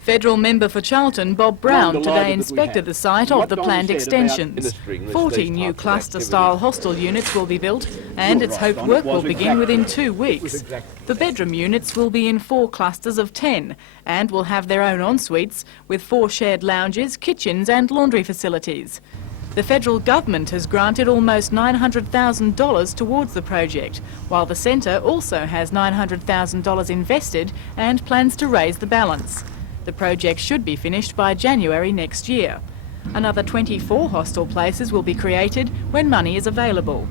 Federal member for Charlton, Bob Brown, today inspected the site of the planned extensions. 40 new cluster-style hostel units will be built, and it's hoped work will begin within 2 weeks. The bedroom units will be in 4 clusters of 10 and will have their own en-suites with 4 shared lounges, kitchens and laundry facilities. The federal government has granted almost $900,000 towards the project, while the centre also has $900,000 invested and plans to raise the balance. The project should be finished by January next year. Another 24 hostel places will be created when money is available.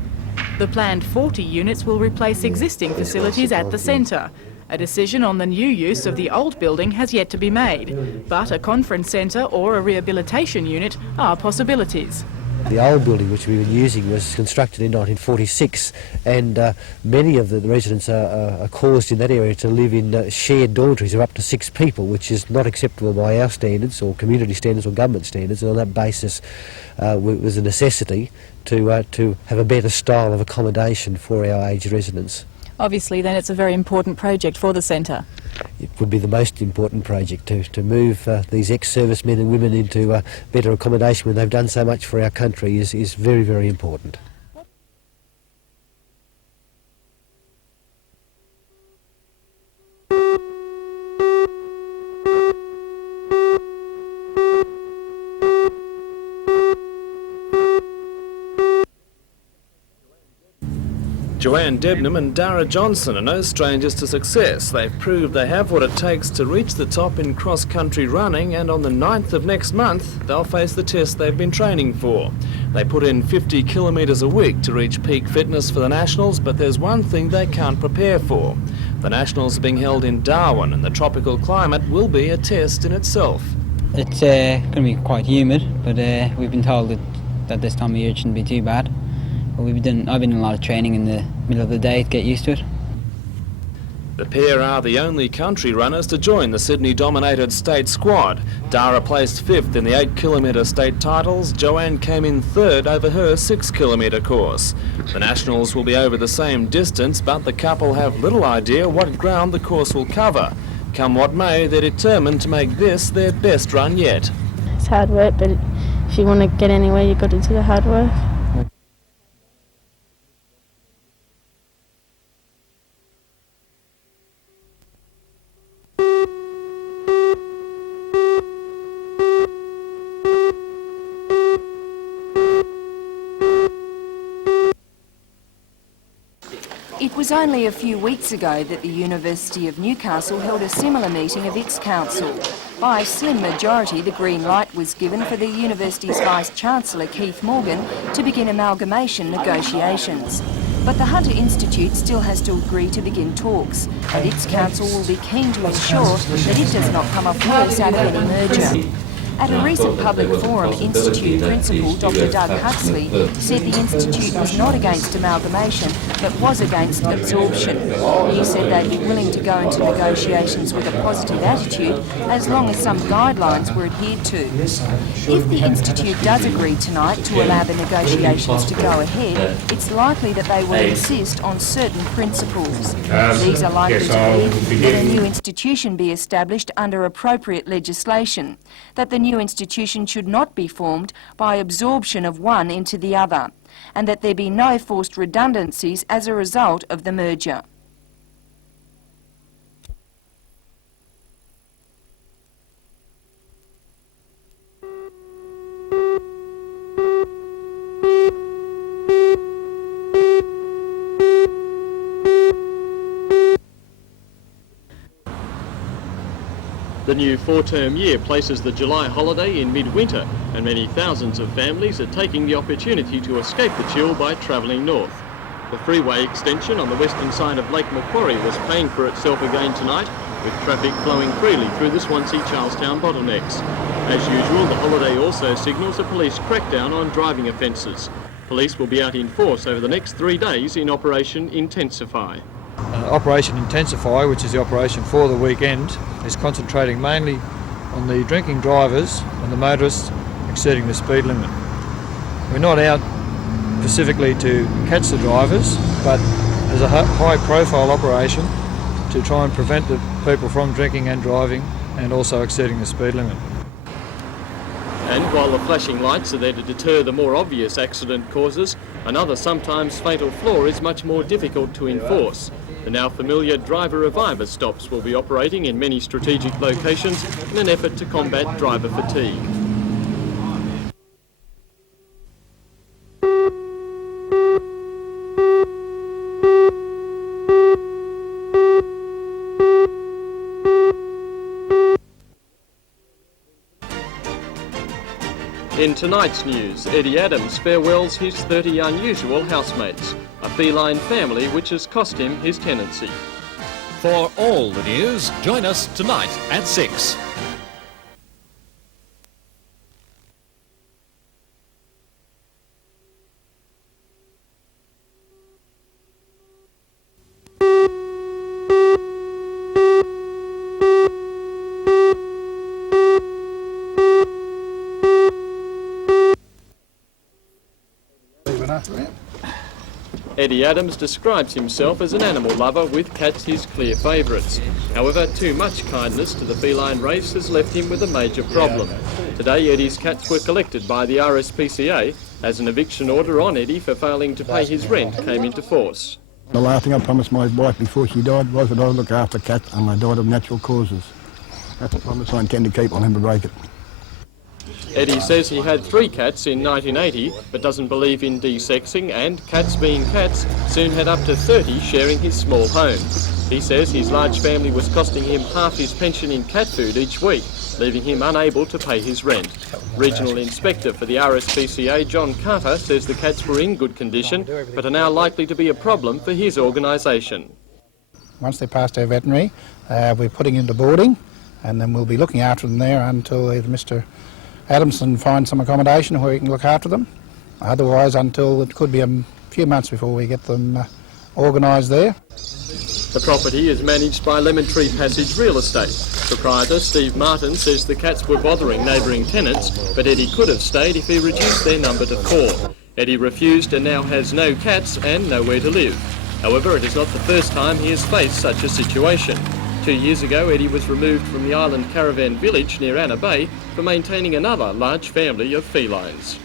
The planned 40 units will replace existing facilities at the centre. A decision on the new use of the old building has yet to be made, but a conference centre or a rehabilitation unit are possibilities. The old building which we were using was constructed in 1946, and many of the residents are caused in that area to live in shared dormitories of up to 6 people, which is not acceptable by our standards or community standards or government standards, and on that basis it was a necessity to have a better style of accommodation for our aged residents. Obviously then it's a very important project for the centre. It would be the most important project to move these ex-servicemen and women into better accommodation when they've done so much for our country is very, very important. Joanne Debnam and Dara Johnson are no strangers to success. They've proved they have what it takes to reach the top in cross-country running, and on the 9th of next month they'll face the test they've been training for. They put in 50 kilometres a week to reach peak fitness for the Nationals, but there's one thing they can't prepare for. The Nationals are being held in Darwin, and the tropical climate will be a test in itself. It's going to be quite humid, but we've been told that this time of year it shouldn't be too bad. But I've been doing a lot of training in the middle of the day to get used to it. The pair are the only country runners to join the Sydney-dominated state squad. Dara placed 5th in the 8-kilometre state titles. Joanne came in 3rd over her 6-kilometre course. The Nationals will be over the same distance, but the couple have little idea what ground the course will cover. Come what may, they're determined to make this their best run yet. It's hard work, but if you want to get anywhere, you've got to do the hard work. It was only a few weeks ago that the University of Newcastle held a similar meeting of its council. By a slim majority, the green light was given for the university's Vice-Chancellor, Keith Morgan, to begin amalgamation negotiations. But the Hunter Institute still has to agree to begin talks, and its council will be keen to ensure that it does not come off worse out of any merger. At a recent public forum, Institute Principal Dr Doug Huxley said the Institute was not against amalgamation, but was against absorption. He said they'd be willing to go into negotiations with a positive attitude as long as some guidelines were adhered to. If the Institute does agree tonight to allow the negotiations to go ahead, it's likely that they will insist on certain principles. These are likely to be that a new institution be established under appropriate legislation, that the new institution should not be formed by absorption of one into the other, and that there be no forced redundancies as a result of the merger. The new 4-term year places the July holiday in midwinter, and many thousands of families are taking the opportunity to escape the chill by travelling north. The freeway extension on the western side of Lake Macquarie was paying for itself again tonight, with traffic flowing freely through the Swansea-Charlestown bottlenecks. As usual, the holiday also signals a police crackdown on driving offences. Police will be out in force over the next 3 days in Operation Intensify. Operation Intensify, which is the operation for the weekend, is concentrating mainly on the drinking drivers and the motorists exceeding the speed limit. We're not out specifically to catch the drivers, but as a high-profile operation to try and prevent the people from drinking and driving and also exceeding the speed limit. And while the flashing lights are there to deter the more obvious accident causes, another sometimes fatal flaw is much more difficult to enforce. The now familiar driver reviver stops will be operating in many strategic locations in an effort to combat driver fatigue. In tonight's news, Eddie Adams farewells his 30 unusual housemates, a feline family which has cost him his tenancy. For all the news, join us tonight at 6. Eddie Adams describes himself as an animal lover, with cats his clear favourites. However, too much kindness to the feline race has left him with a major problem. Today, Eddie's cats were collected by the RSPCA as an eviction order on Eddie for failing to pay his rent came into force. The last thing I promised my wife before she died was that I would look after cats, and I died of natural causes. That's a promise I intend to keep. I'll never break it. Eddie says he had 3 cats in 1980, but doesn't believe in desexing, and cats being cats, soon had up to 30 sharing his small home. He says his large family was costing him half his pension in cat food each week, leaving him unable to pay his rent. Regional Inspector for the RSPCA, John Carter, says the cats were in good condition, but are now likely to be a problem for his organisation. Once they're past our veterinary, we're putting into boarding, and then we'll be looking after them there until either Mr. Adamson finds some accommodation where he can look after them. Otherwise, until it could be a few months before we get them organised there. The property is managed by Lemon Tree Passage Real Estate. Proprietor Steve Martin says the cats were bothering neighbouring tenants, but Eddie could have stayed if he reduced their number to 4. Eddie refused and now has no cats and nowhere to live. However, it is not the first time he has faced such a situation. 2 years ago, Eddie was removed from the island caravan village near Anna Bay for maintaining another large family of felines.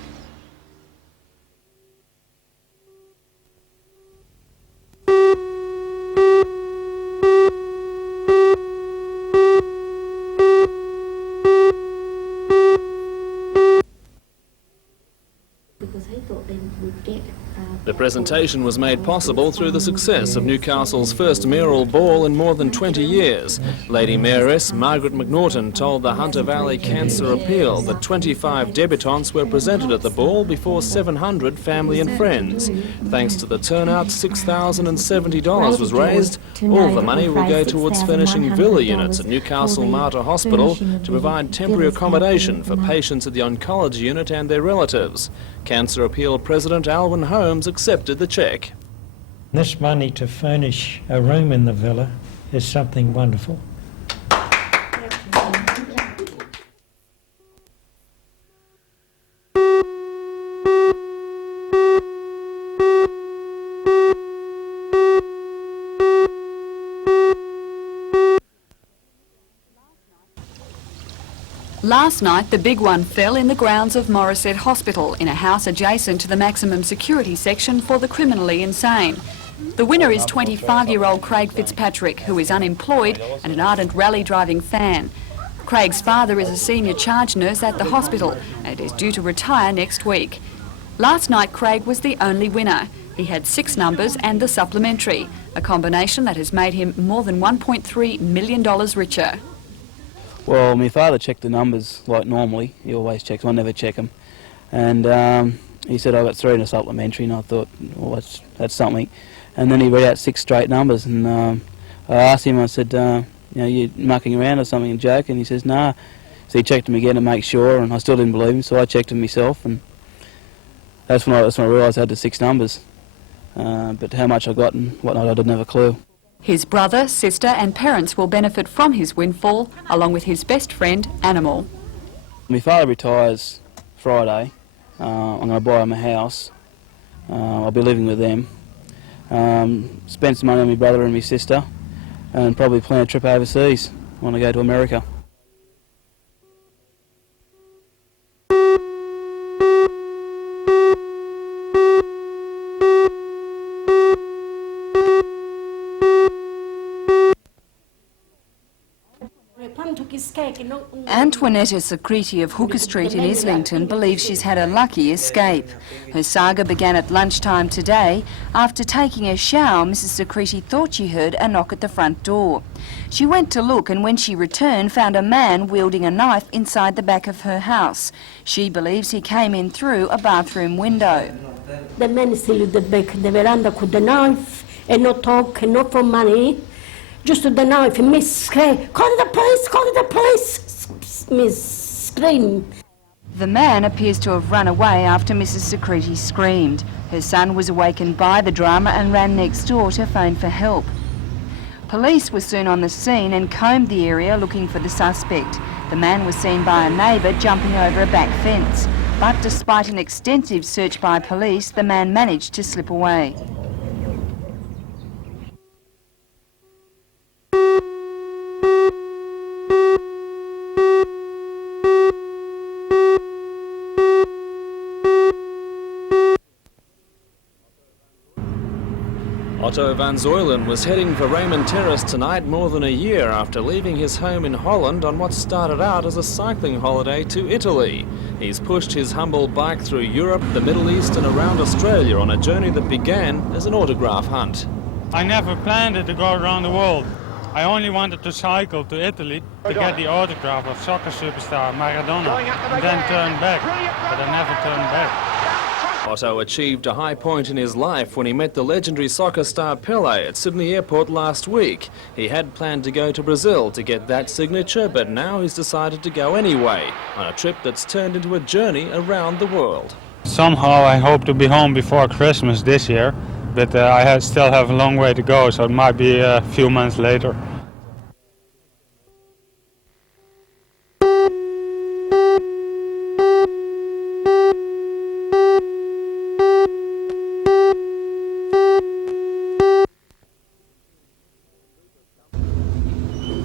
The presentation was made possible through the success of Newcastle's first mayoral ball in more than 20 years. Lady Mayoress Margaret McNaughton told the Hunter Valley Cancer Appeal that 25 debutantes were presented at the ball before 700 family and friends. Thanks to the turnout, $6,070 was raised. All the money will go towards furnishing villa units at Newcastle Mater Hospital to provide temporary accommodation for patients at the oncology unit and their relatives. Cancer Appeal President Alwyn Holmes accepted the cheque. This money to furnish a room in the villa is something wonderful. Last night, the big one fell in the grounds of Morisset Hospital in a house adjacent to the maximum security section for the criminally insane. The winner is 25-year-old Craig Fitzpatrick, who is unemployed and an ardent rally driving fan. Craig's father is a senior charge nurse at the hospital and is due to retire next week. Last night, Craig was the only winner. He had 6 numbers and the supplementary, a combination that has made him more than $1.3 million richer. Well, my father checked the numbers like normally. He always checks. I never check them. And he said I got 3 in a supplementary, and I thought, well, that's something. And then he read out 6 straight numbers, and I asked him, I said, you mucking around or something, and joking? And he says, nah. So he checked him again to make sure, and I still didn't believe him, so I checked him myself, and that's when I realised I had the 6 numbers. But how much I got and whatnot, I didn't have a clue. His brother, sister and parents will benefit from his windfall, along with his best friend, Animal. My father retires Friday. I'm going to buy him a house. I'll be living with them. Spend some money on my brother and my sister, and probably plan a trip overseas. I want to go to America. Antoinetta Secreti of Hooker Street in Islington believes she's had a lucky escape. Her saga began at lunchtime today. After taking a shower, Mrs Secreti thought she heard a knock at the front door. She went to look, and when she returned, found a man wielding a knife inside the back of her house. She believes he came in through a bathroom window. The man is still at the back of the veranda with the knife, and no talk, and not for money. Just the knife, and Miss scream, call the police, Miss scream. The man appears to have run away after Mrs Secreti screamed. Her son was awakened by the drama and ran next door to phone for help. Police were soon on the scene and combed the area looking for the suspect. The man was seen by a neighbour jumping over a back fence, but despite an extensive search by police, the man managed to slip away. Otto van Zuylen was heading for Raymond Terrace tonight more than a year after leaving his home in Holland on what started out as a cycling holiday to Italy. He's pushed his humble bike through Europe, the Middle East and around Australia on a journey that began as an autograph hunt. I never planned it to go around the world. I only wanted to cycle to Italy to get the autograph of soccer superstar Maradona and then turn back, but I never turned back. Otto achieved a high point in his life when he met the legendary soccer star Pelé at Sydney Airport last week. He had planned to go to Brazil to get that signature, but now he's decided to go anyway, on a trip that's turned into a journey around the world. Somehow I hope to be home before Christmas this year, but I still have a long way to go, so it might be a few months later.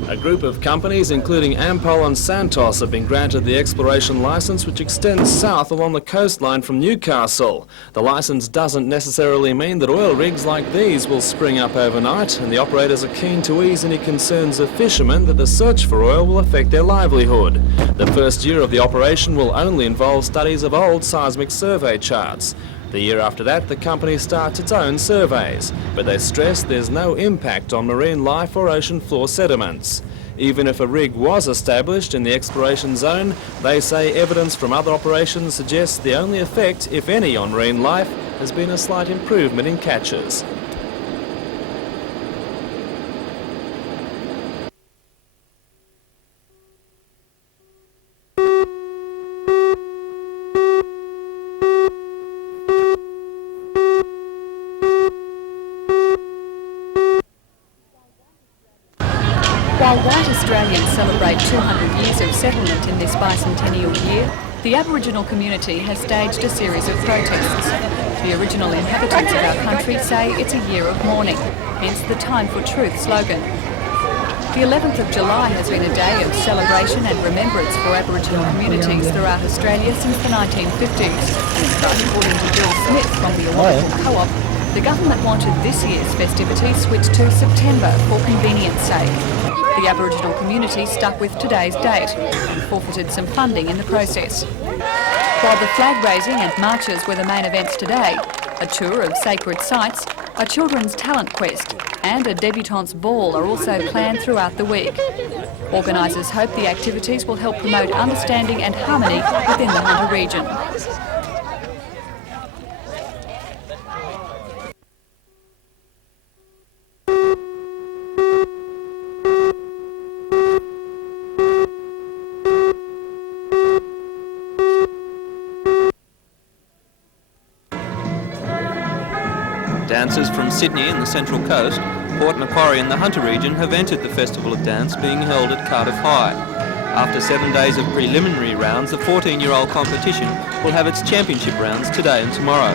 A group of companies, including Ampol and Santos, have been granted the exploration licence which extends south along the coastline from Newcastle. The licence doesn't necessarily mean that oil rigs like these will spring up overnight, and the operators are keen to ease any concerns of fishermen that the search for oil will affect their livelihood. The first year of the operation will only involve studies of old seismic survey charts. The year after that, the company starts its own surveys, but they stress there's no impact on marine life or ocean floor sediments. Even if a rig was established in the exploration zone, they say evidence from other operations suggests the only effect, if any, on marine life has been a slight improvement in catches. While white Australians celebrate 200 years of settlement in this bicentennial year, the Aboriginal community has staged a series of protests. The original inhabitants of our country say it's a year of mourning, hence the Time for Truth slogan. The 11th of July has been a day of celebration and remembrance for Aboriginal communities throughout Australia since the 1950s. But according to Bill Smith from the Awardable Co-op, the government wanted this year's festivities switched to September for convenience sake. The Aboriginal community stuck with today's date and forfeited some funding in the process. While the flag raising and marches were the main events today, a tour of sacred sites, a children's talent quest and a debutante's ball are also planned throughout the week. Organisers hope the activities will help promote understanding and harmony within the Hunter region. Dancers from Sydney and the Central Coast, Port Macquarie and the Hunter region have entered the Festival of Dance being held at Cardiff High. After 7 days of preliminary rounds, the 14-year-old competition will have its championship rounds today and tomorrow.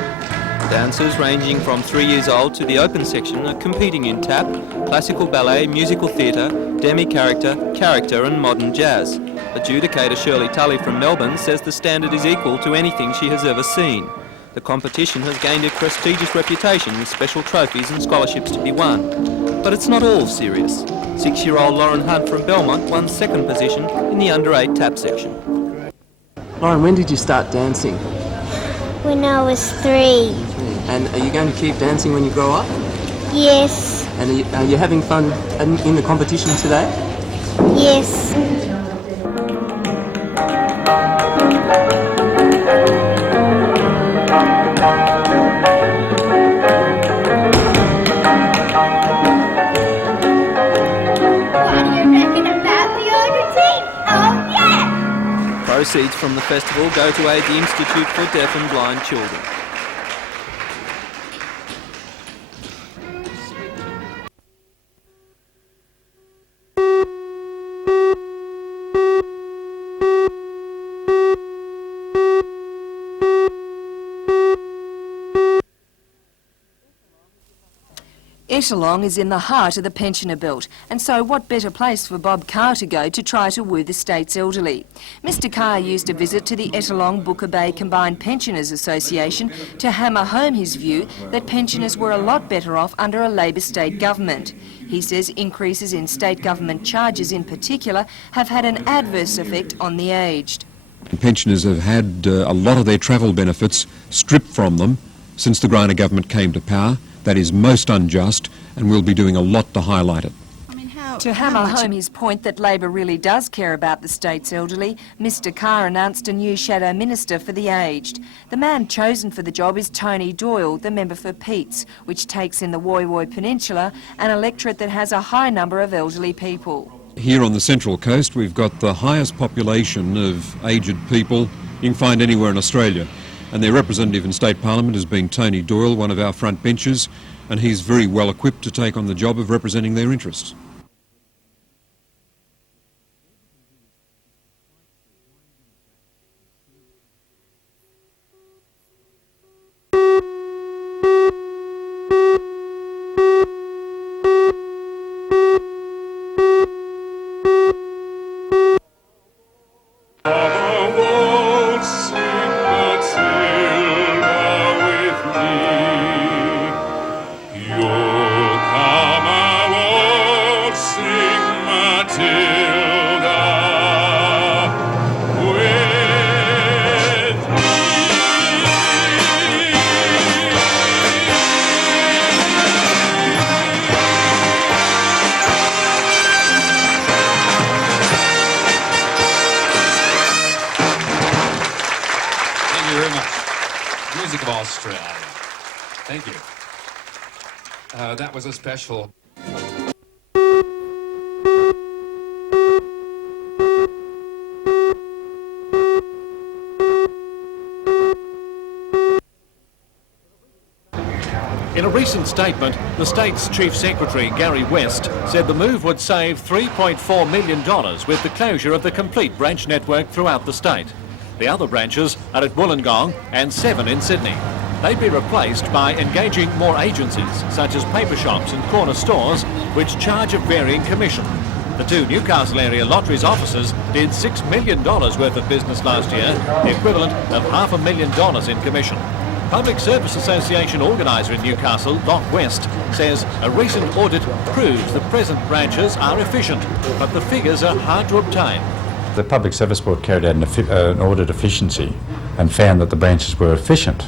Dancers ranging from 3 years old to the open section are competing in tap, classical ballet, musical theatre, demi-character, character and modern jazz. Adjudicator Shirley Tully from Melbourne says the standard is equal to anything she has ever seen. The competition has gained a prestigious reputation with special trophies and scholarships to be won. But it's not all serious. 6-year-old Lauren Hunt from Belmont won second position in the under-8 tap section. Lauren, when did you start dancing? When I was 3. And are you going to keep dancing when you grow up? Yes. And are you having fun in the competition today? Yes. Proceeds from the festival go to aid the Institute for Deaf and Blind Children. Ettalong is in the heart of the pensioner belt, and so what better place for Bob Carr to go to try to woo the state's elderly? Mr Carr used a visit to the Ettalong Booker Bay Combined Pensioners Association to hammer home his view that pensioners were a lot better off under a Labor state government. He says increases in state government charges in particular have had an adverse effect on the aged. Pensioners have had a lot of their travel benefits stripped from them since the Greiner government came to power. That is most unjust, and we'll be doing a lot to highlight it. To hammer home his point that Labor really does care about the state's elderly, Mr Carr announced a new shadow minister for the aged. The man chosen for the job is Tony Doyle, the member for Peats, which takes in the Woy Woy Peninsula, an electorate that has a high number of elderly people. Here on the Central Coast, we've got the highest population of aged people you can find anywhere in Australia. And their representative in State Parliament has been Tony Doyle, one of our front benchers, and he's very well equipped to take on the job of representing their interests. Music of Australia. Thank you. That was a special. In a recent statement, the state's Chief Secretary, Gary West, said the move would save $3.4 million with the closure of the complete branch network throughout the state. The other branches are at Wollongong and 7 in Sydney. They'd be replaced by engaging more agencies, such as paper shops and corner stores, which charge a varying commission. The 2 Newcastle area lotteries offices did $6 million worth of business last year, the equivalent of $500,000 in commission. Public Service Association organiser in Newcastle, Doc West, says a recent audit proves the present branches are efficient, but the figures are hard to obtain. The Public Service Board carried out an audit efficiency and found that the branches were efficient.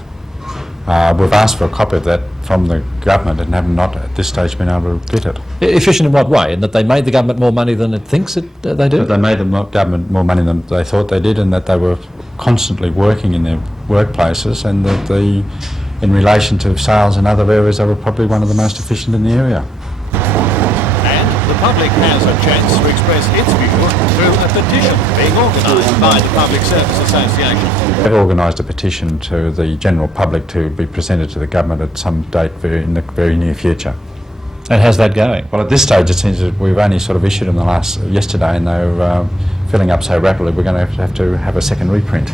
We've asked for a copy of that from the government and have not at this stage been able to get it. Efficient in what way? In that they made the government more money than it thinks they do? That they made the government more money than they thought they did, and that they were constantly working in their workplaces, and that in relation to sales and other areas, they were probably one of the most efficient in the area. The public has a chance to express its view through a petition being organised by the Public Service Association. They've organised a petition to the general public to be presented to the government at some date in the very near future. And how's that going? Well, at this stage it seems that we've only sort of issued them yesterday, and they're filling up so rapidly we're going to have a second reprint.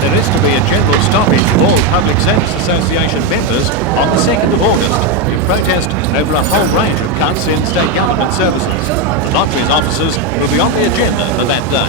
There is to be a general stoppage of all Public Service Association members on the 2nd of August in protest over a whole range of cuts in state government services. The lotteries officers will be on the agenda for that day.